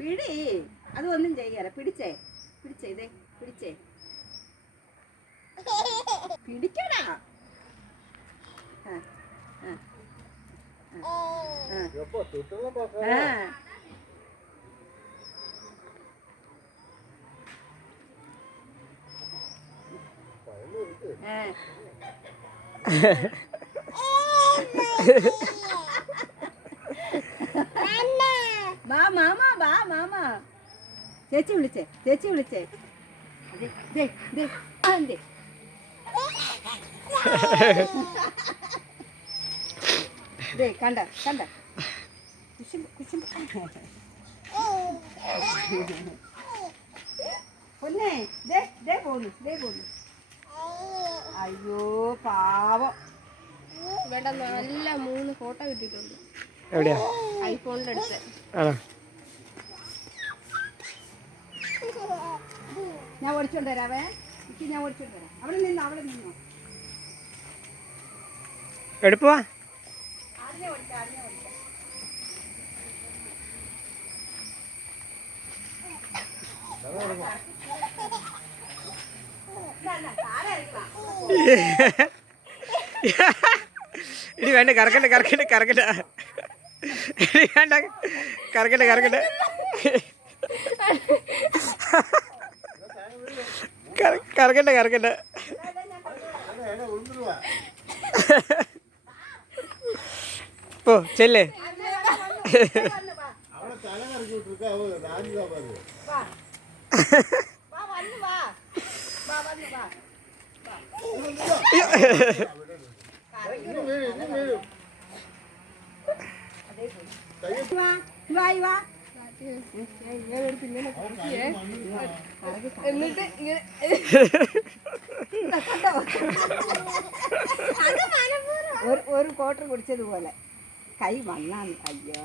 പിടി. അതൊന്നും ചെയ്യാല. പിടിച്ചേ പിടിച്ചേ ഇതേ പിടിച്ചേ പിടിക്കടാ. മാമ ചേച്ചി വിളിച്ചേ കണ്ട പൊന്നേ പോന്നു. അയ്യോ പാവം. ഇവിടെ നല്ല 3 ഫോട്ടോ കിട്ടിയിട്ടുണ്ട്. എവിടെയാ? ഐഫോണിന്റെ അടുത്ത്. ഞാൻ ഓടിച്ചോണ്ട് തരാവേ. ഞാൻ ഓടിച്ചോണ്ട് തരാം. അവിടെ നിന്നോ. എടുപ്പുവാ. ഇനി വേണ്ട കറക്കണ്ട ഇനി വേണ്ട കറക്കണ്ട പോ ചെല്ലേ. എന്നിട്ട് ഇങ്ങനെ ഒരു ക്വാർട്ടർ കുടിച്ചതുപോലെ കൈ വന്നാണ്. അയ്യോ